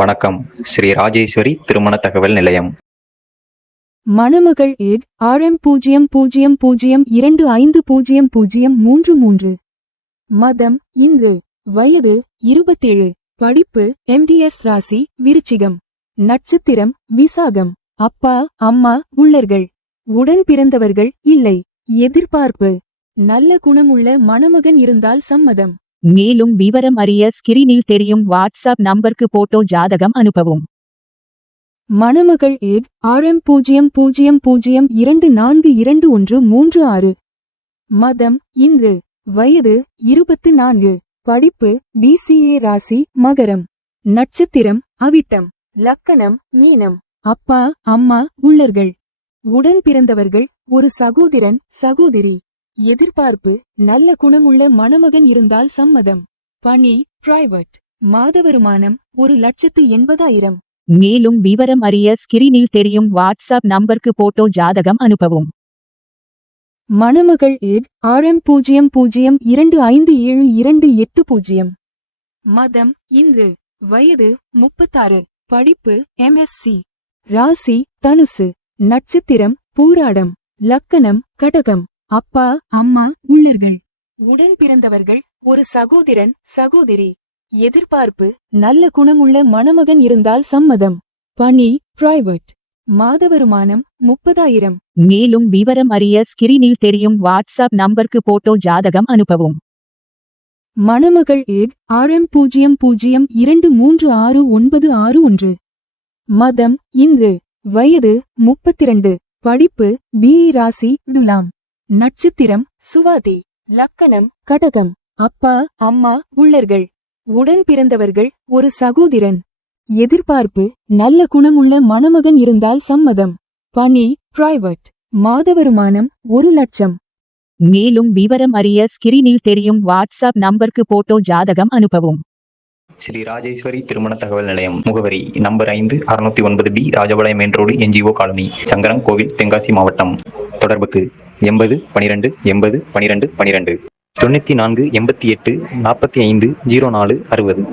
வணக்கம். ஸ்ரீ ராஜேஸ்வரி திருமண தகவல் நிலையம். மணமகள் ஏட் RM00250033. மதம் இந்து. வயது 27. படிப்பு MDS. ராசி விருச்சிகம். நட்சத்திரம் விசாகம். அப்பா அம்மா உள்ளர்கள். உடன் பிறந்தவர்கள் இல்லை. எதிர்பார்ப்பு நல்ல குணமுள்ள மணமகன் இருந்தால் சம்மதம். மேலும் விவரம் அறிய ஸ்கிரீனில் தெரியும் வாட்ஸ்அப் நம்பருக்கு போட்டோ ஜாதகம் அனுப்பவும். மணமகள் ஏட் RM00242136. மதம் இந்து. வயது 24. படிப்பு BCA. ராசி மகரம். நட்சத்திரம் அவிட்டம். லக்கணம் மீனம். அப்பா அம்மா உள்ளர்கள். உடன் பிறந்தவர்கள் ஒரு சகோதரன் சகோதரி. எதிர்பார்ப்பு நல்ல குணமுள்ள மணமகன் இருந்தால் சம்மதம். பணி பிரைவேட். மாத வருமானம் 1,80,000. மேலும் விவரம் அறிய ஸ்கிரீனில் தெரியும் வாட்ஸ்அப் நம்பருக்கு போட்டோ ஜாதகம் அனுப்பவும். மணமகள் ஏட் RM00257280. மதம் இந்து. வயது 36. படிப்பு MSc. ராசி தனுசு. நட்சத்திரம் பூராடம். லக்கணம் கடகம். அப்பா அம்மா உள்ளர்கள். உடன் பிறந்தவர்கள் ஒரு சகோதரன் சகோதரி. எதிர்பார்ப்பு நல்ல குணமுள்ள மணமகன் இருந்தால் சம்மதம். பணி பிரைவேட். மாத வருமானம் 30,000. மேலும் விவரம் அறிய ஸ்கிரீனில் தெரியும் வாட்ஸ்அப் நம்பருக்கு போட்டோ ஜாதகம் அனுப்பவும். மணமகள் ஏட் RM00236961. மதம் இந்து. வயது 32. படிப்பு BE. ராசி துலாம். நட்சத்திரம் சுவாதி. லக்கணம் கடகம். அப்பா அம்மா உள்ளர்கள். உடன் பிறந்தவர்கள் ஒரு சகோதரன். எதிர்பார்ப்பு நல்ல குணமுள்ள மணமகன் இருந்தால் சம்மதம். பணி பிரைவேட். மாத வருமானம் 1,00,000. மேலும் விவரம் அறிய ஸ்கிரீனில் தெரியும் வாட்ஸ்அப் நம்பருக்கு போட்டோ ஜாதகம் அனுப்பவும். ஸ்ரீ ராஜேஸ்வரி திருமண தகவல் நிலையம். முகவரி number 5, 609B Rajapalayam main road, NGO colony, Sankaran கோவில், தென்காசி மாவட்டம். தொடர்புக்கு 80 12 80 12 12 94 88 45 04 60.